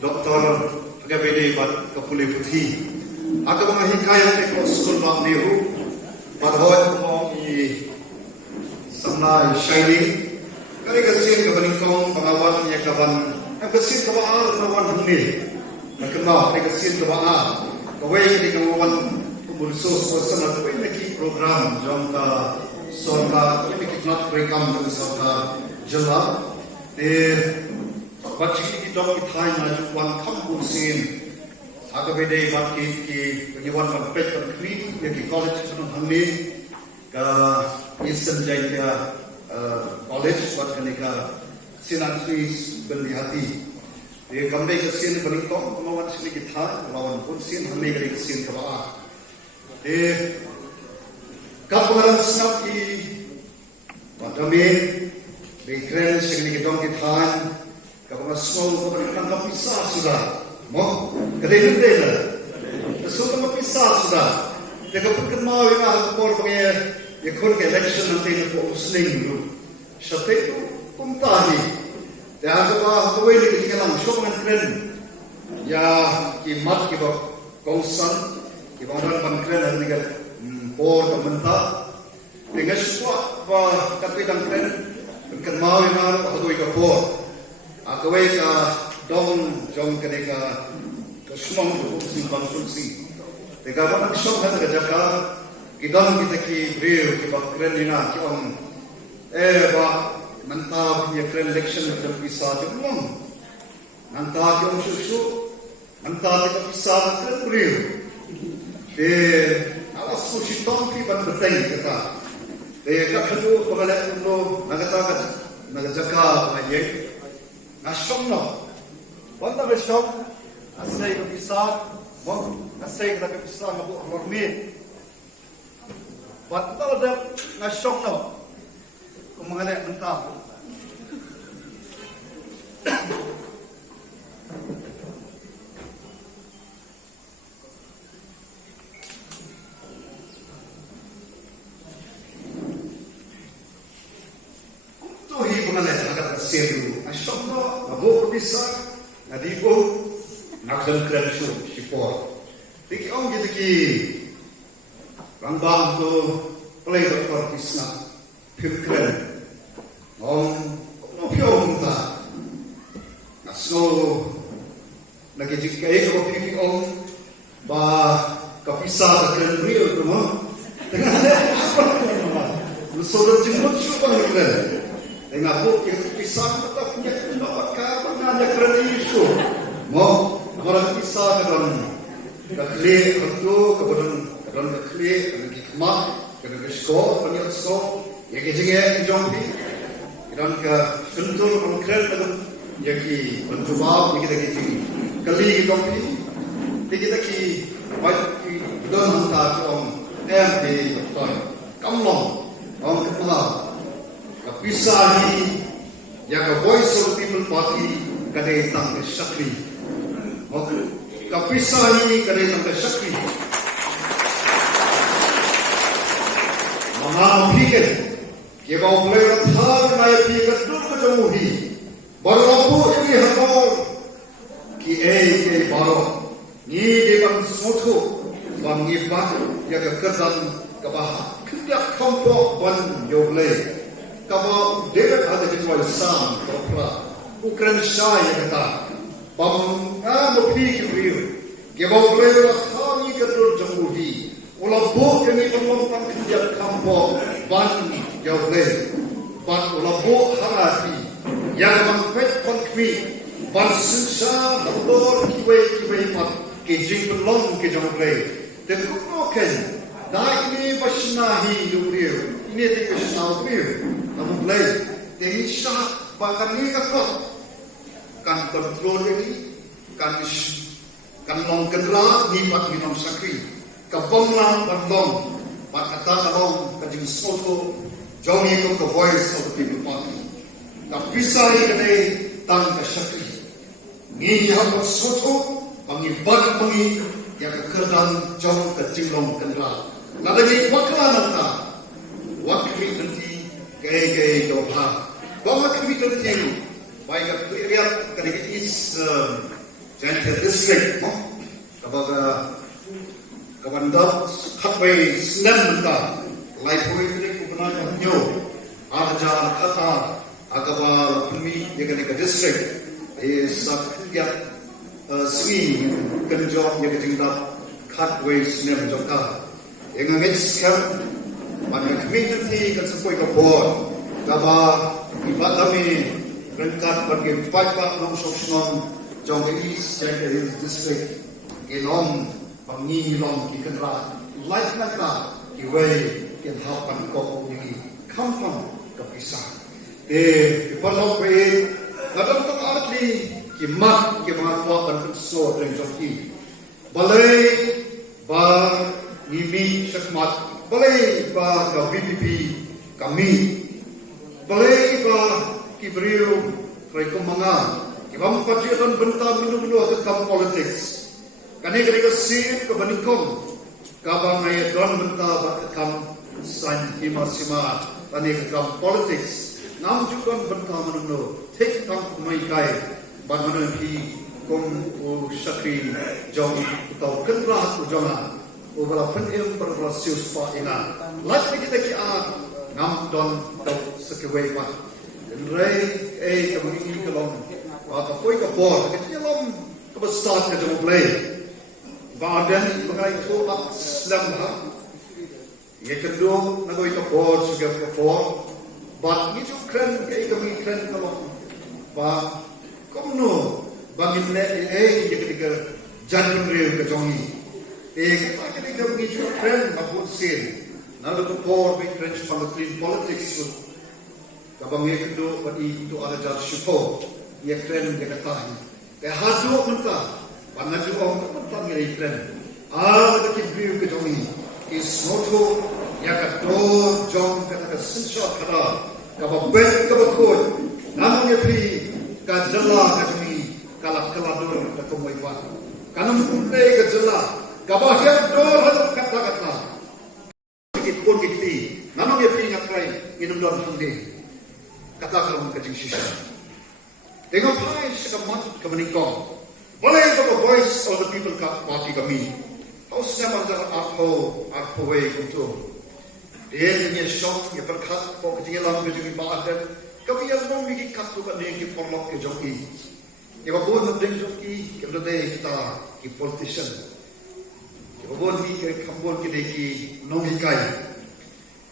Dr. Pagabede Bat Kapuli Puthi. Aku menghikayat ikut sekolah Bak Nehru. Padahal aku di Samnai Shining. Kali kesin kebeningkong pengawan yang kawan. Yang kesin kebaar pengawan huni. Nakemah kali kesin kebaar. Kawai di kawan kumulsus wasana kawai neki program jangka sorga kawai neki not rekam jangka sorga jela. Bacik di dong Thai maju wan kampung sin. Aku beda bagi penyewan berpet berkri yang di college sebelum hamil ke Eastern Jaya College buat kenika sinan Swiss beli hati. Dia kembali ke sini berikut kemauan sini kita lawan pun sin hamil ke sini ke bawah. Kapuran snap di Wadamin Bekren sini kita kita kalau semua kebanyakan kepisah sudah. Mau kedai dah. Semua kepisah sudah. Jika pun kenal yang aku portnya, ya kon ke election nanti itu Muslim dulu. Siapa itu pun tahu. Dan aku bahawa ini kita langsung mengkren. Ya kimat kita kausan, kita orang mengkren hari ini port mentah. Dengan semua bah tapi mengkren kenal yang aku itu port. Aku itu dong jong kenika kesemang tu konsumsi. Jika mana kisah ada kerja kita ki beri kita keren ina kita bah mentah punya keren election kita bisa jumlah. Mentah kita susu, mentah kita bisa keren beri. Alas suci tongki ban berteng kita. Kat kedua pengalih untuk nak jaga aja. Nasyong no. Wanda nasyong asay ko bisa, mo asay ko bisa mabu hormi. Wanda ada nasyong no. Kung mga mentah. Tuh hi pengalih agak seru. Nasyong no mabu bisa. Nadibo nakdan kredsu sipor. Tiki om gitu ki rangbang tu play doktor Krishna fikren om no piom ta asno lagi jika itu kopi om ba kapisa kren real tu mo dengan ada lu sodor jenggot siapa kren dengan aku yang kapisa tetap punya pendapat kapan ada kren isu mo orang kapisa kren kakle itu kemudian kakle lagi kemak kemudian skor penyel skor yang kejengnya jombi dan ke sentuh konkret dengan yang ki mencoba kita kejeng kali jombi kita ki baik ki don hantar om di toy kamlong om kepala kapisa ni yang ke voice of people party kadai tang ke sakri kapisa ni kadai tang ke sakri Maham pikir, kita boleh thar naik pikir dulu kemuhi. Baru aku ini hamor, ki baru ni depan soto, bang ni bang yang kekerjaan kebah, kerja kelompok ban joleh. Kau dekat ada kecuali sam, topla, Ukraina yang kata, bang mau pikir kita boleh thar ni kedua kemuhi. Ulah buk ini penumpang kerja kampung ban jauh ban ulah buk harati yang mengpet konkwi ban susah berdor kiwe pat kejing pelong kejauh dan kunoken dah ini pasnahi juriu ini tidak pasnahi namun leh ini sah bahkan ini kakak kan kontrol ini kan long kendra ni pat minum sakri kabong lang bandong pakata kabong kajing soto jongi ko the voice of the people party kapisai kane tang kasakri ni hab soto pangibad pangi yang kekerdan jong kajinglong kendra nadagi wakla nanta wakli nanti gay dobha bawa kami nanti baik area kadang is Gentle district, Kabanda, Katway, Snemta, like Poetry, Kubanaka, Nyo, Arja, Kata, Agaba, Pumi, Yaganika district, is Sakya, Swee, Kanjok, Yagatinda, Katway, Snemta, Yangamits Camp, but the community can support the board, Gaba, Ibatami, Renkat, but give 5 long social. Trong the East Gentle District, Ilong, Bangi Long, Kikanra, like that, the way can help and go the Kampam, Kapisa. The follow way, Nadam Artli, Kimak, Kimak, and so range of key. Balay, Bar, Nimi, Shakmat, Balay, Bar, VPP, Kami, Balay, Bar, Kibriu, Rekomanga. Ibang pagkakon benta minu-minu at kam politics. Kani-kani kasir kabanikom. Kabang ngay don benta at kam san hima-sima. Kani kam politics. Nam jukon benta minu-minu. Take kam kumaykay. Bang manu hi kung u syakri jong utaw kenra u jonga. U bala penim berbala sius pa ina. Lagi kita kiat ngam don daw sekiway pa. Ray kamini kalong. Kapoi kapor, kita dalam kebesar kita mulai. Badan mengenai itu Islam lah. Yang kedua, nagoi kapor juga kapor. Bat itu keren, kami keren kalau bah komuno bangin yang ketiga jangan real kejongi. Kita ketiga begitu keren apun sin. Nalu kapor keren sepanjang clean politics tu. Kabang yang kedua, bagi itu ada jar syukur. Ia keren dia kata ini. Hadu mentah, panah juga mentah ni keren. Ada kibiu kejongi. Ismoto yang kedua jom kata sensyat kata. Kapa bet kapa kod. Namanya pi kajala kejongi kalak keladur ketemu iwan. Kanam punde kajala. Kapa hiap dor hadu kata. Sikit pun kiti. Namanya pi ngakrai minum dor punde. Kata kalau kejing sisa. Tengok pai sekamat kemenikong. Boleh bapa voice of the people kat parti kami. Haus nama antara arpo way kuntum. Dia punya shock, dia berkat, pok ketinggalan kejungi bahagian. Kami yang mau mikir kat tu kan dia ki porlok kejongi. Dia pun mendeng joki, kita kita ki politician. Dia pun mikir kampun kita ki nomikai.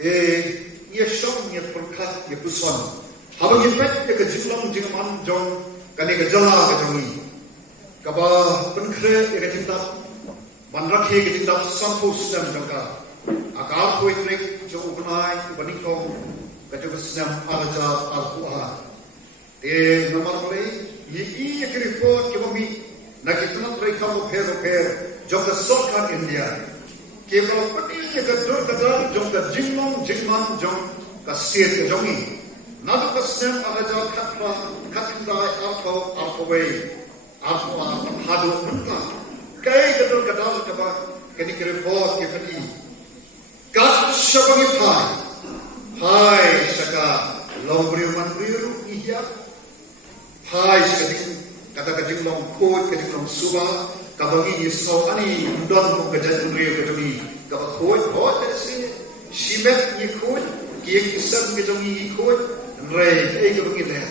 Ia shock, ia berkat, ia pusan. Habang impet ke jumlah jengaman jong kani ke jala ke jongi. Kaba penkre ke tindak manrakhe ke tindak sampu sedam jangka. Akal poetrik jong benai banikong ke jong sedam arja alquran. Nomor play ye ke report ke mami nak kitna try kamu per jong ke sokan India. Ke kalau pati ke dur kadar jong ke jingmong jong ke sir ke jongi. Nadu kasem araja katindai alpo way alpo hadu mentah kai gedor kadal kaba kini report ke kini kat shabangi hai saka lombriu manbriu iya hai saka kata kajing long kod kajing long suba kabangi yisau ani don ko kajan manbriu kajuni kaba kod hot ese shimet ni kod kiek isan kajuni kod Ray, ke begini.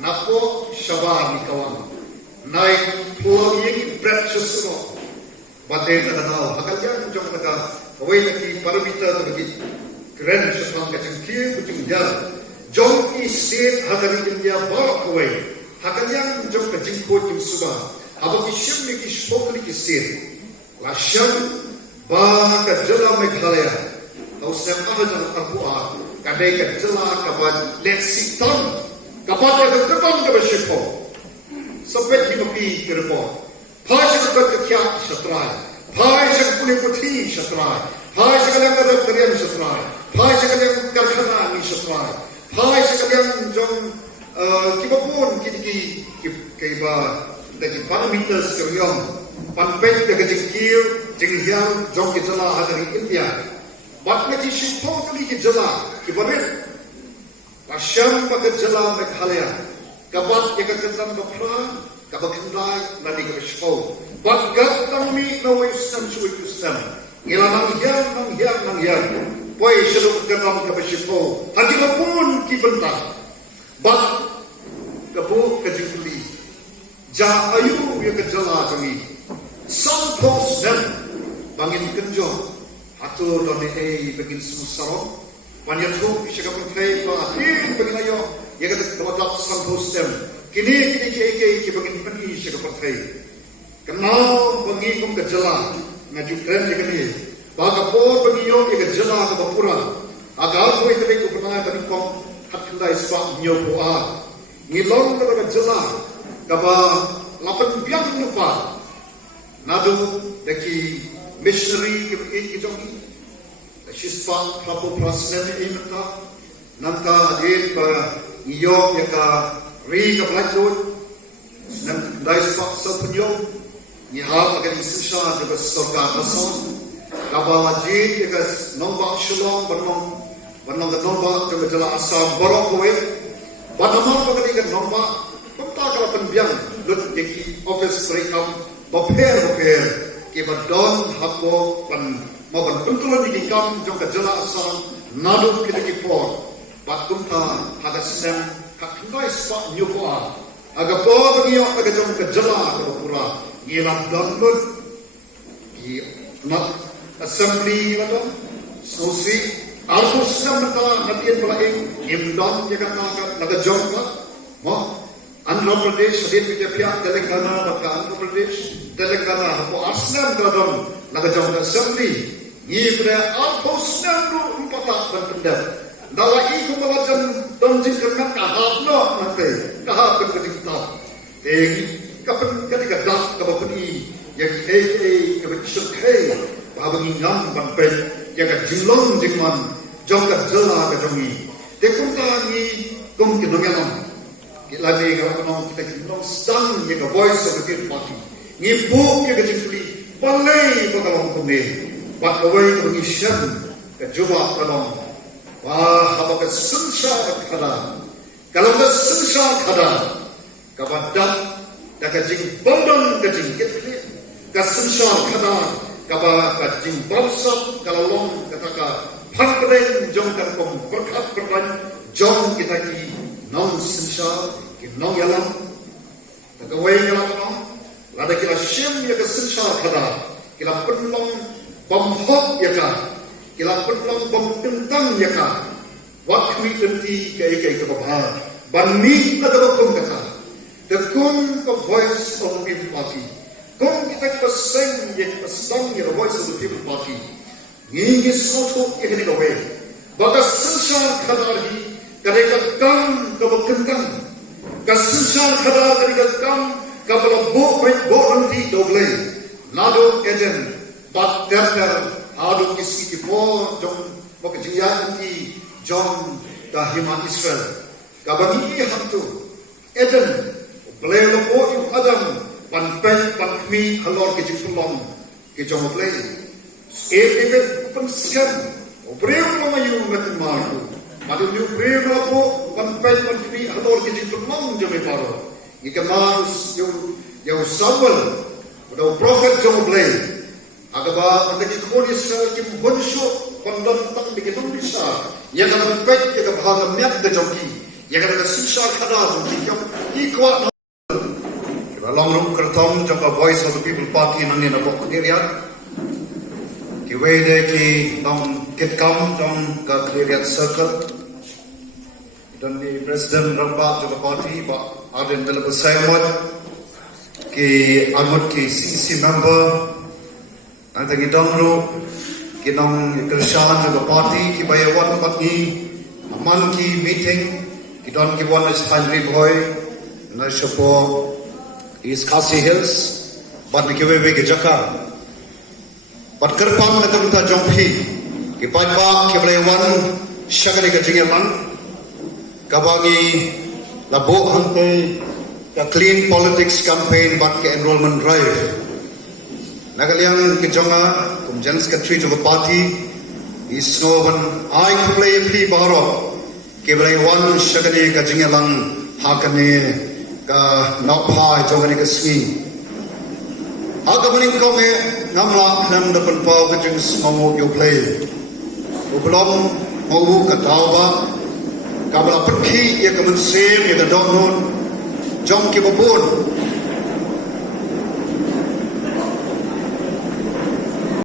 Napo Shabbat ni kawan. Naik pulau yang breakfast semua. Batin tak tahu. Hakalnya jom kata. Kawai lagi paramita tu bagi. Keren sesuatu kacang kiri kucing jalan. Jom isi hadari India bawa kawai. Hakalnya jom kacang kucing subah. Abang isyam ni kishpok ni kisir. Lasyam bah kejala Meghalaya. Tahu siapa jalan Arbuah. Kadai ke jela kapan leksiton kapan ada terbang ke bersiko sampai di ke report pai sekat ke kiat setrai pai sekat punya putih setrai pai sekat yang ada terian setrai pai sekat yang karkhana ni setrai pai sekat yang jom kibapun kiki kiba dari parameters keriong panpet ke jengkir jenghiang jom ke jela dari India. Bakna ki shipong kali ki jala ki barir Asyam pakai jala Meghalaya kabat yang kekentan berperang, kabat kendai, nanti kabat show. Bat gatang mi nawai sam cui kusam. Ngila nang hiang. Poi selu kekentan kabat show. Hati kapun ki bentar. Bat kabu kejikuli. Ja ayu yang kejala jangi. Sam pos dan bangin kenjo. Hatu doni bangin semusarong. Panyatu isyaga pentai ba hin bangin ayo. Ya kata dapat sampul stem. Kini ki bangin pengi isyaga pentai. Kenal bangi kum kejala ngaju keren je kini. Baga por bangi yo ke kejala ke bapura. Agar ko ite ko pernah bani kom hat kendai sebab nyo poa. Ngilong ke kejala kaba lapan biang lupa. Nadu deki missionary ke jongi. Shispa prapo prasnen imta nangka adit ba iyo ya ka ri ka blackwood nan dai spa so punyo ni ha agan sisha de sorka nason kaba ji ya ka nomba shalom banong nomba de jala asam borok we banama pa ka nomba pamta ka panbyang lut deki office break up bapher ke badon hako pan maupun bentulan di kam jong kejala asam nadu kita kipor batumta haga sen kakndai spa nyukoa aga po bagi aga jong kejala ke pura ngilam donut di not assembly lado sosi arus samta hadian pelaing imdon ya kata naga jong ka mo Andhra Pradesh hadin pihak Telangana maka Andhra Pradesh Telangana po asnam kadon naga jong assembly ni pada alpos nang empata dan pendat. Dalam itu melajan donjin kerana kahap no nanti kahap berketika. Kapan ketika dak kabapuni yang kapan sukai bahagian ngam banpen yang jilong jingman jangka jela kejongi. Dekunta ni kum kinongalam. Kita ni kalau kita kinong stang yang voice of the people party. Ni book yang kejikuli balai bakalang kumeh. Wat away to Ishan, the Juba Kalong. Wah, how about the sunshine Kada? Kalanga sunshine Kada. Kabadak, the Kajing Bondon, the Jing Kasunshine Kada, Kabakajing Bobsop, Kalalong, Kataka, Pakren, John Kakom, Berkat Berkan, John Kitaki, non sunshine, non yalam. The away yalam, Ladakila Shim, Yaka sunshine Kada, Kila Pudlong. Bamhok yaka, kila pelang bamtentang yaka, wakmi enti kai kebabha, banmi ada bakum kata, the kum the voice of the people party, kum kita pasang yang pasang the voice of the people party, ngingi soto ikani kawe, bagas sunshine kadari, kadeka kam kabakentang, kasunshine kadar kadeka kam kabala bo nanti doble, nado eden. But therefore, how do we see before John Bokjiyanti, John the Himan Israel? Kabagi hantu Eden, play the boat you Adam, one pen, one me, a lord getting too long, get your play. Even open skin, or brave from you, Metal Marco. But if you brave a boat, one pen, one me, a lord getting too long, Jimmy Paro. You can mouse your someone, but our prophet John Blade. Agaba anda kikon Israel kim bonsho kondon tang bikitung bisa yang akan baik yang bahagam miak de joki yang akan sisa kada joki kam ikwa kita long kertom jangka voice of the people party nang ni nabok kiriat kiwe de ki dong kitkam dong ka kiriat circle dan ni president rambat jangka party ba aden bela besayamot ki amut ki CC member Nanti kita dongru, kita kerjaan juga parti, kita bayawan pagi, aman ki meeting, kita wan Stanley Boy, na support East Khasi Hills, bat ni kiwe ke Jakarta, bat kerpang na kita jompi, kita pa kita bayawan syakali ke Jingaman, kabagi labo hante ke clean politics campaign bat ke enrollment drive. Nagaliang kijonga kum General Secretary of the party is no one I play pli baro ke blai wan shagani ka jingalang hakane ka nok phai jong ni ka swing hakamaning ko me ngamla kham da pan pau ka jing smomo yo play ublom mau ka tauba ka bla pakhi ye ka mun sem ye ka don non jong ki bopun